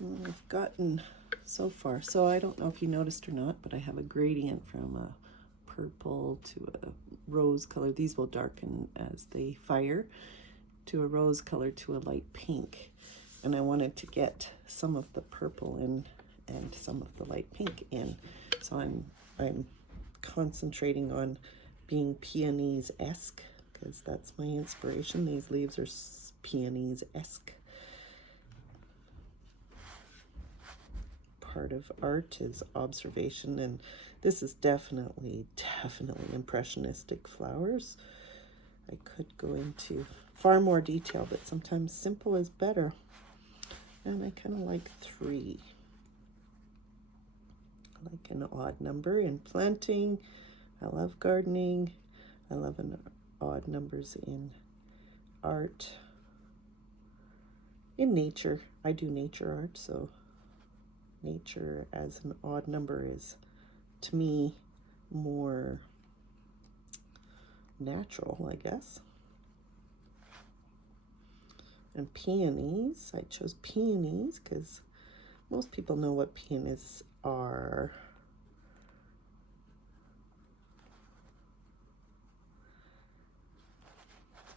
I've gotten so far. So I don't know if you noticed or not, but I have a gradient from a purple to a rose color. These will darken as they fire, to a rose color to a light pink. And I wanted to get some of the purple in and some of the light pink in. So I'm concentrating on being Peonies-esque, because that's my inspiration. These leaves are Peonies-esque. Part of art is observation, and this is definitely impressionistic flowers. I could go into far more detail, but sometimes simple is better. And I kind of like 3. I like an odd number in planting. I love gardening. I love odd numbers in art. In nature, I do nature art, so nature as an odd number is, to me, more natural, I guess. And peonies, I chose peonies because most people know what peonies are.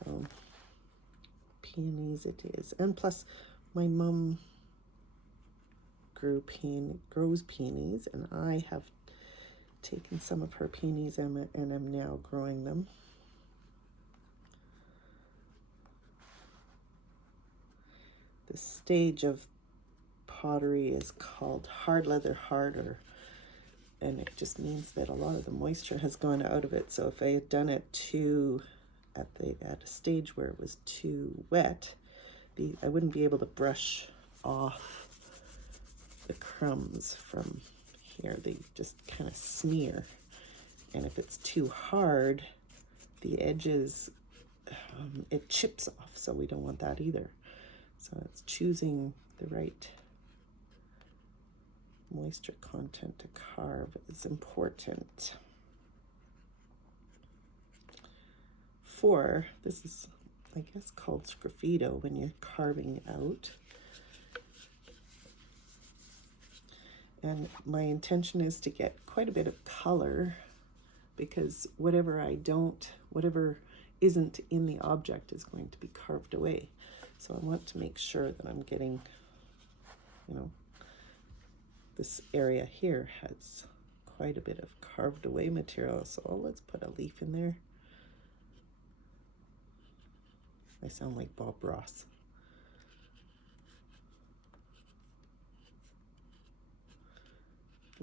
So peonies it is. And plus my mom grows peonies, and I have taken some of her peonies and am now growing them. The stage of pottery is called hard leather harder, and it just means that a lot of the moisture has gone out of it. So if I had done it at a stage where it was too wet, I wouldn't be able to brush off the crumbs from here. They just kind of smear, and if it's too hard, the edges, it chips off, so we don't want that either. So it's choosing the right moisture content to carve is important. 4, this is, I guess, called sgraffito when you're carving out. And my intention is to get quite a bit of color, because whatever isn't in the object is going to be carved away. So I want to make sure that I'm getting, this area here has quite a bit of carved away material. So let's put a leaf in there. I sound like Bob Ross.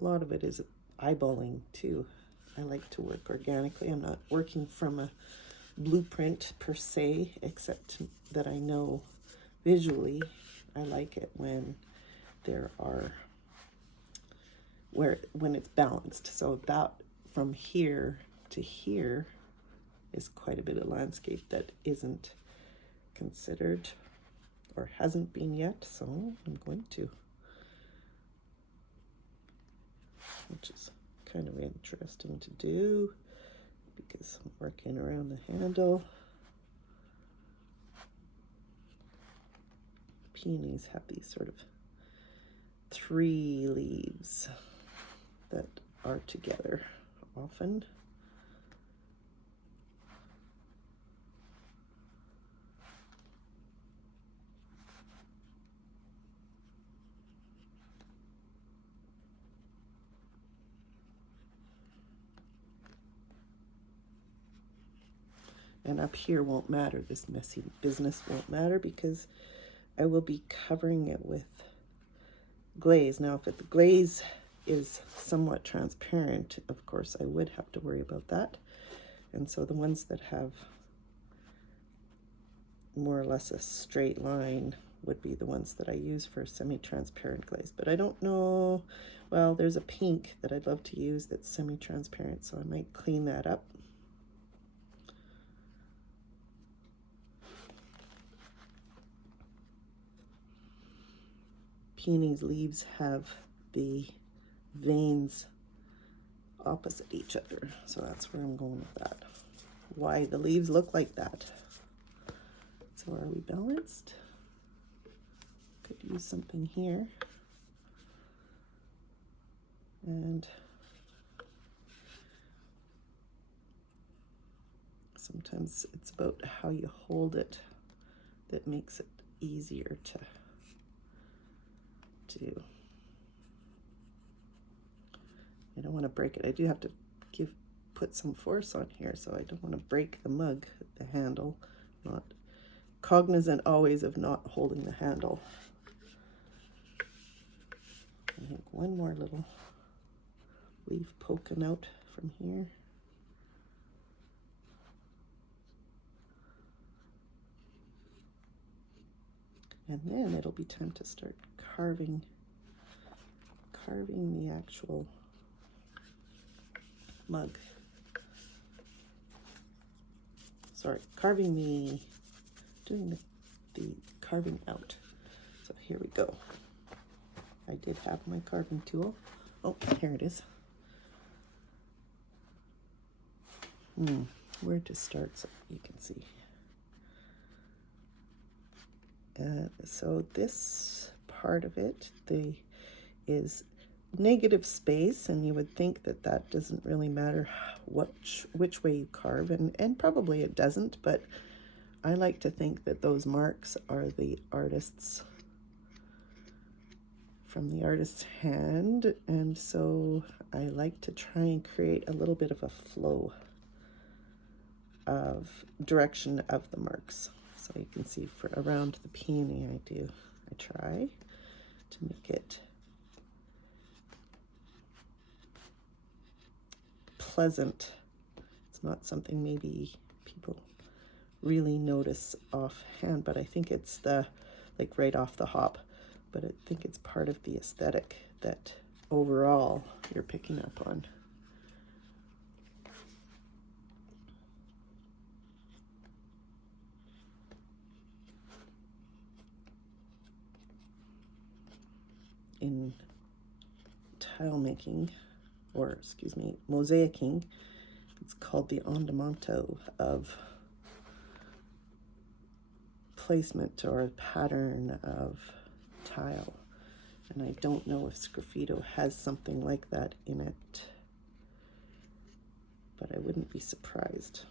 A lot of it is eyeballing too. I like to work organically. I'm not working from a blueprint per se, except that I know visually I like it when when it's balanced. So that from here to here is quite a bit of landscape that isn't considered or hasn't been yet, so I'm going to, which is kind of interesting to do because I'm working around the handle. Peonies have these sort of 3 leaves that are together often. And up here won't matter. This messy business won't matter because I will be covering it with glaze. Now, if the glaze is somewhat transparent, of course, I would have to worry about that. And so the ones that have more or less a straight line would be the ones that I use for semi-transparent glaze. But I don't know, well, there's a pink that I'd love to use that's semi-transparent, so I might clean that up. Peony's leaves have the veins opposite each other, so that's where I'm going with that. Why the leaves look like that. So are we balanced? Could use something here. And sometimes it's about how you hold it that makes it easier to do. I don't want to break it. I do have to put some force on here, so I don't want to break the mug, the handle. Not cognizant always of not holding the handle. I think one more little leaf poking out from here. And then it'll be time to start carving the actual mug. Sorry, doing the carving out. So here we go. I did have my carving tool. Oh, here it is. Where to start so you can see. So this part of it, is negative space, and you would think that that doesn't really matter which way you carve, and probably it doesn't, but I like to think that those marks are the artist's, from the artist's hand, and so I like to try and create a little bit of a flow of direction of the marks. So you can see for around the peony I try to make it pleasant. It's not something maybe people really notice offhand, but I think it's like right off the hop, but I think it's part of the aesthetic that overall you're picking up on. In tile making, or excuse me, mosaicing, it's called the andamento of placement or pattern of tile. And I don't know if Sgraffito has something like that in it, but I wouldn't be surprised.